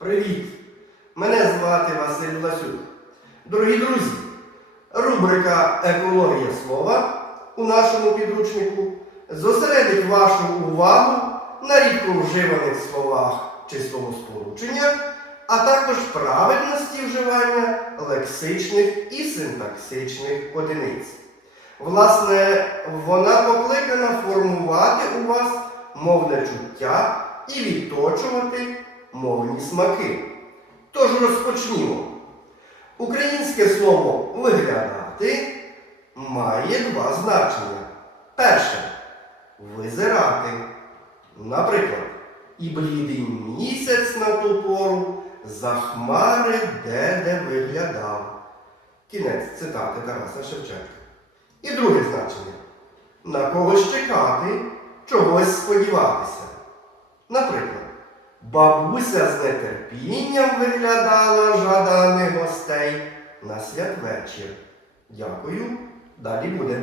Привіт! Мене звати Василь Ласюк. Дорогі друзі, рубрика Екологія слова у нашому підручнику зосередить вашу увагу на рідко вживаних словах чи словосполученнях, а також правильності вживання лексичних і синтаксичних одиниць. Власне, вона покликана формувати у вас мовне чуття і відточувати мовні смаки. Тож розпочнімо. Українське слово виглядати має два значення. Перше визирати. Наприклад, і блідий місяць на ту пору за хмари де-де виглядав. Кінець цитати Тараса Шевченка. І друге значення на когось чекати, чогось сподіватися. Наприклад, бабуся з нетерпінням виглядала жаданих гостей на святвечір. Дякую, далі буде.